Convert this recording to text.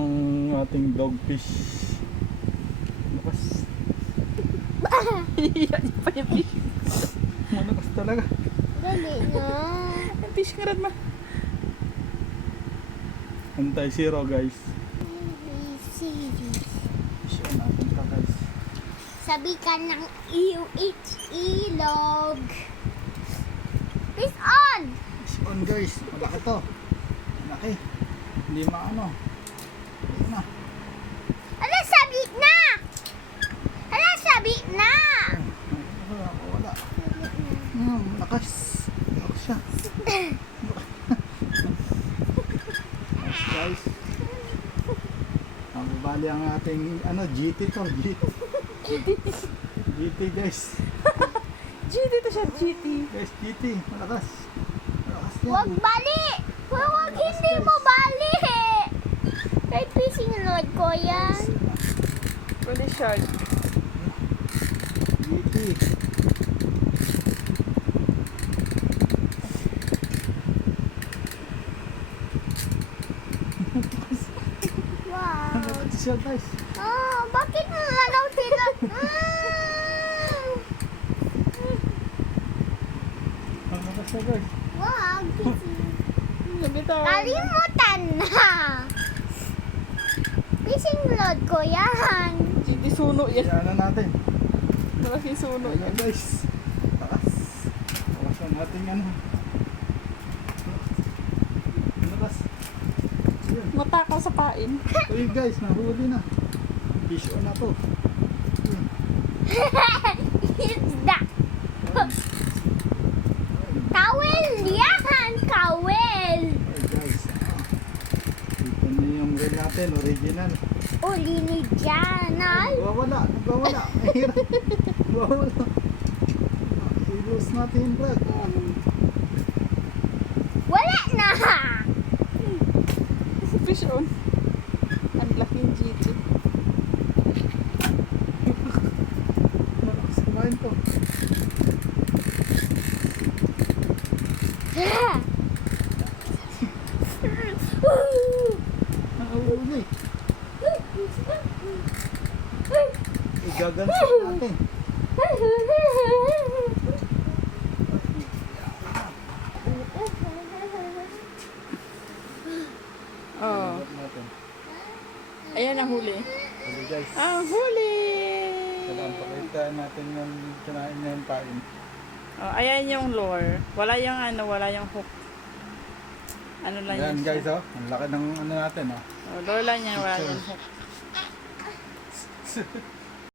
ang ating dogfish. Malakas. Yan pa yung fish. Malakas talaga. Dali na. Ang fish nga rin ma. Anti-zero guys. Series. Fish on natin ito guys. Sabi ka ng ilog. Fish on! Fish on guys. Malaki to. Malaki. Hindi maano. Ayun na. Ala, sabi na! Ala, sabi na! Wala. Malakas. Malakas siya. Nice guys. Bali ang ating GT to. GT guys. GT to siya, GT. Guys, GT. Malakas. Malakas yan. Huwag bali! Huwag hindi mo bali! Kahit fishing rod ko yan. Pwede shark. GT. Wow. Malakas siya guys. Oh, bakit nalaw sila? Malakas siya guys. Wag. Nabitaw. Kalimutan na. Fishing rod ko yan. GT suno yan. Ayan na natin. Malaking suno Ayan yan. guys. Taas. Taas na natin Malakas. Ayan. Matakaw sa pain. Ayun guys, nahuli na. Fish on na to. Isda. Kawel yan. Kawel. Ay guys. Ito na yung reel natin, original. Uli ni Janal. Nagwawala. Mahirap. Nagwawala. I-lose natin yung vlog. Wala na. Fish on. Ang laking GT. Malakas kumain to. Nahuli. Igagansak natin. Oh. Natin. Ayan ang huli. Huli guys. Ang huli! Kailangan pakita natin yung kinain na yung pain. Oh, ayan yung lure. Wala yung hook. Ano lang Ayan yan guys siya. oh. Ang laki ng natin oh. Oh, lure lang yan, wala yung hook.